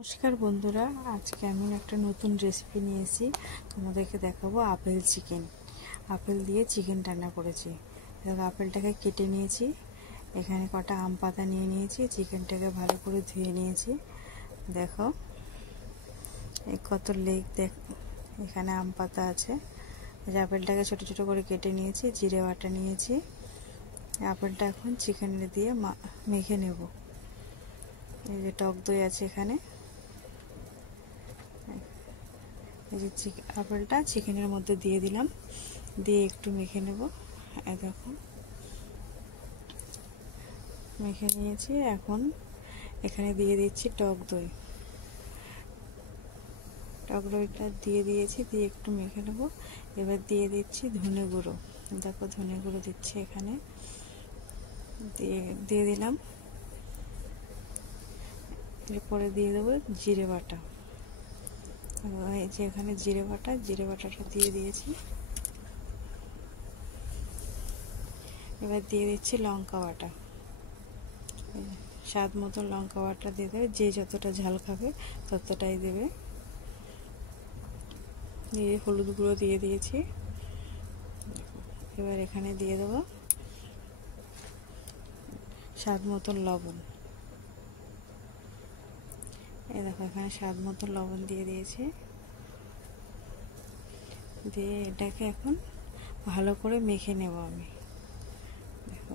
নমস্কার বন্ধুরা, আজকে আমি একটা নতুন রেসিপি নিয়ে এসেছি। তোমাদেরকে দেখাবো আপেল চিকেন। আপেল দিয়ে চিকেন রান্না করেছি। দেখো, আপেলটাকে কেটে নিয়েছি, এখানে কটা আম পাতা নিয়ে নিয়েছি, চিকেনটাকে ভালো করে ধুয়ে নিয়েছি। দেখো এই কত লেগ, দেখ এখানে আম পাতা আছে। আপেলটাকে ছোট ছোট করে কেটে নিয়েছি, জিরে বাটা নিয়েছি। আপেলটা এখন চিকেনে দিয়ে মেখে নেব। এই যে টক দই আছে এখানে। এই যে আপেলটা চিকেনের মধ্যে দিয়ে দিলাম, দিয়ে একটু মেখে নেব। এই দেখো মেখে নিয়েছি। এখন এখানে দিয়ে দিচ্ছি টক দই। টক দইটা দিয়ে দিয়েছি, দিয়ে একটু মেখে নেব। এবার দিয়ে দিচ্ছি ধনে গুঁড়ো। দেখো ধনে গুঁড়ো দিচ্ছি এখানে, দিয়ে দিলাম। এরপরে দিয়ে দেবো জিরে বাটা। এই যে এখানে জিরে বাটাটা দিয়ে দিয়েছি। এবার দিয়ে দিচ্ছি লঙ্কা বাটা, স্বাদ মতো লঙ্কা বাটা দিয়ে দেবে। যে যতটা ঝাল খাবে ততটাই দেবে। দিয়ে হলুদ গুঁড়ো দিয়ে দিয়েছি। এবার এখানে দিয়ে দেবো স্বাদ মতো লবণ। এই দেখো এখানে স্বাদ মতো লবণ দিয়ে দিয়েছি। দিয়ে এটাকে এখন ভালো করে মেখে নেব আমি। দেখো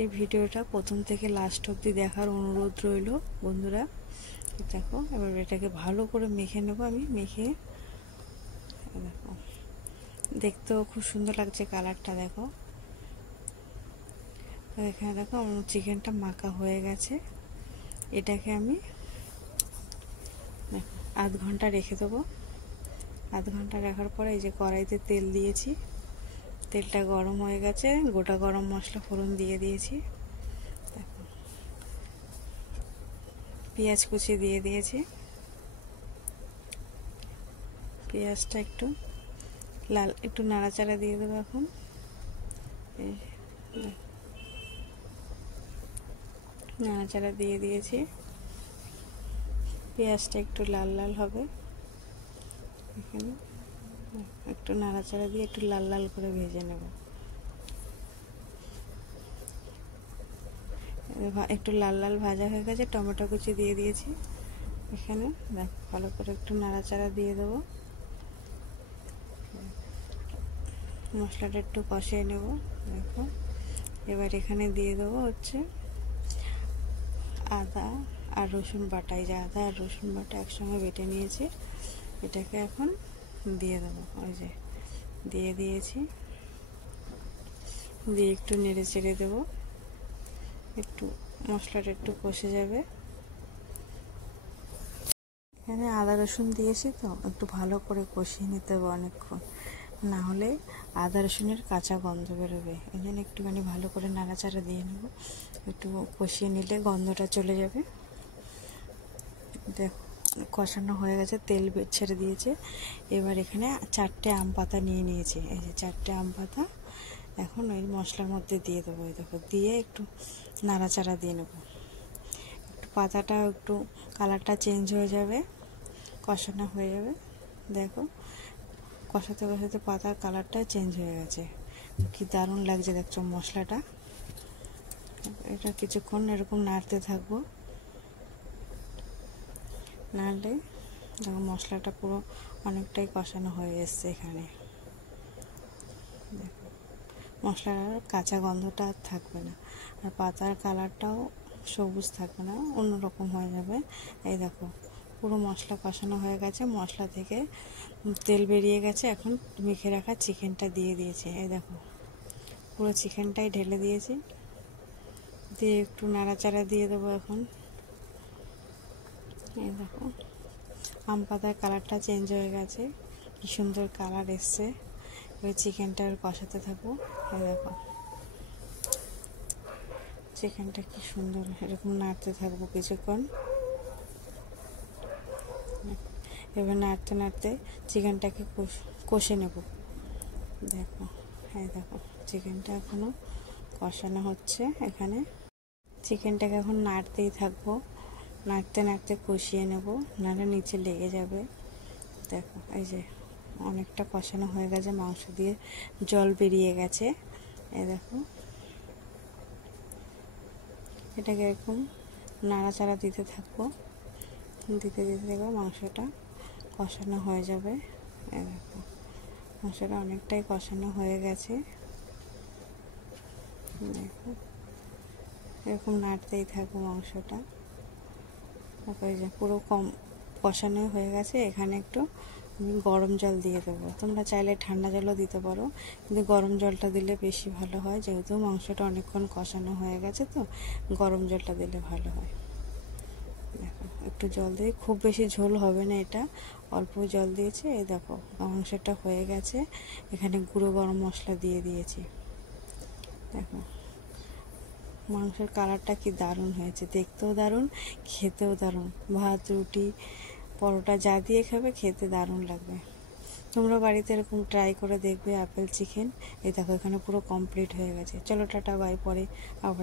এই ভিডিওটা প্রথম থেকে লাস্ট অবধি দেখার অনুরোধ রইল বন্ধুরা। দেখো এবার এটাকে ভালো করে মেখে নেব আমি। মেখে দেখো দেখতেও খুব সুন্দর লাগছে কালারটা। দেখো এখানে দেখো আমার চিকেনটা মাখা হয়ে গেছে। এটাকে আমি আধ ঘন্টা রেখে দেবো। আধ ঘন্টা রাখার পরে এই যে কড়াইতে তেল দিয়েছি, তেলটা গরম হয়ে গেছে। গোটা গরম মশলা ফোড়ন দিয়ে দিয়েছি। দেখো পেঁয়াজ কুচি দিয়ে দিয়েছি। পেঁয়াজটা একটু লাল, একটু নাড়াচাড়া দিয়ে দেবো এখন। নাড়াচাড়া দিয়ে দিয়েছি। পেঁয়াজটা একটু লাল লাল হবে, এখানে একটু নাড়াচাড়া দিয়ে একটু লাল লাল করে ভেজে নেব। একটু লাল লাল ভাজা হয়ে গেছে। টমেটো কুচি দিয়ে দিয়েছি এখানে। দেখো ভালো করে একটু নাড়াচাড়া দিয়ে দেবো। মশলাটা একটু কষিয়ে নেব। দেখো এবার এখানে দিয়ে দেবো হচ্ছে আদা আর রসুন বাটা। এই যে আদা আর রসুন বাটা একসঙ্গে বেটে নিয়েছি, এটাকে এখন দিয়ে দেবো। ওই যে দিয়ে দিয়েছি, দিয়ে একটু নেড়ে চেড়ে দেবো। একটু মশলাটা একটু কষে যাবে। এখানে আদা রসুন দিয়েছি তো একটু ভালো করে কষিয়ে নিতে হবে অনেকক্ষণ, না হলে আদা রসুনের কাঁচা গন্ধ বেরোবে। এই জন্য একটুখানি ভালো করে নাড়াচাড়া দিয়ে নেব। একটু কষিয়ে নিলে গন্ধটা চলে যাবে। দেখো কষানো হয়ে গেছে, তেল ছেড়ে দিয়েছে। এবার এখানে 4টে আম পাতা নিয়ে নিয়েছি। এই যে 4টে আম পাতা এখন ওই মশলার মধ্যে দিয়ে দেবো। এই দেখো দিয়ে একটু নাড়াচাড়া দিয়ে নেব। একটু পাতাটা একটু কালারটা চেঞ্জ হয়ে যাবে, কষানো হয়ে যাবে। দেখো কষাতে কষাতে পাতার কালারটা চেঞ্জ হয়ে গেছে, কি দারুণ লাগছে দেখছো মশলাটা। এটা কিছুক্ষণ এরকম নাড়তে থাকবো, নাড়লে দেখো মশলাটা পুরো অনেকটাই কষানো হয়ে এসছে। এখানে দেখো মশলার কাঁচা গন্ধটা আর থাকবে না, আর পাতার কালারটাও সবুজ থাকবে না, অন্যরকম হয়ে যাবে। এই দেখো পুরো মশলা কষানো হয়ে গেছে, মশলা থেকে তেল বেরিয়ে গেছে। এখন মেখে রাখা চিকেনটা দিয়ে দিয়েছি। এই দেখো পুরো চিকেনটাই ঢেলে দিয়েছি, দিয়ে একটু নাড়াচাড়া দিয়ে দেবো এখন। এই দেখো আম পাতার কালারটা চেঞ্জ হয়ে গেছে, কি সুন্দর কালার এসছে। এবার চিকেনটা কষাতে থাকবো। এই দেখো চিকেনটা কি সুন্দর, এরকম নাড়তে থাকবো কিছুক্ষণ। এবার নাড়তে নাড়তে চিকেনটাকে কষে নেব। দেখো হ্যাঁ দেখো চিকেনটা এখনও কষানো হচ্ছে। এখানে চিকেনটাকে এখন নাড়তেই থাকবো, নাড়তে নাড়তে কষিয়ে নেব, নাহলে নিচে লেগে যাবে। দেখো এই যে অনেকটা কষানো হয়ে গেছে, মাংস দিয়ে জল বেরিয়ে গেছে। এই দেখো এটাকে এরকম নাড়াচাড়া দিতে থাকবো, দিতে দিতে দেখো মাংসটা কষানো হয়ে যাবে। এই দেখো মাংসটা অনেকটাই কষানো হয়ে গেছে। দেখো এরকম নাড়তেই থাকবো মাংসটা। তারপরে যে পুরো কষানো হয়ে গেছে। এখানে একটু আমি গরম জল দিয়ে দেবো, তোমরা চাইলে ঠান্ডা জলও দিতে পারো, কিন্তু গরম জলটা দিলে বেশি ভালো হয়, যেহেতু মাংসটা অনেকক্ষণ কষানো হয়ে গেছে, তো গরম জলটা দিলে ভালো হয়। দেখো একটু জল দিয়ে, খুব বেশি ঝোল হবে না, এটা অল্প জল দিয়েছে। এই দেখো মাংসটা হয়ে গেছে। এখানে গুঁড়ো গরম মশলা দিয়ে দিয়েছি। দেখো মাংসের কালারটা কি দারুণ হয়েছে, দেখতেও দারুণ, খেতেও দারুণ। ভাত, রুটি, পরোটা যা দিয়ে খাবে খেতে দারুণ লাগবে। তোমরা বাড়িতে এরকম ট্রাই করে দেখবে আপেল চিকেন। এই দেখো এখানে পুরো কমপ্লিট হয়ে গেছে। চলো টাটা, বাই, পরে আবার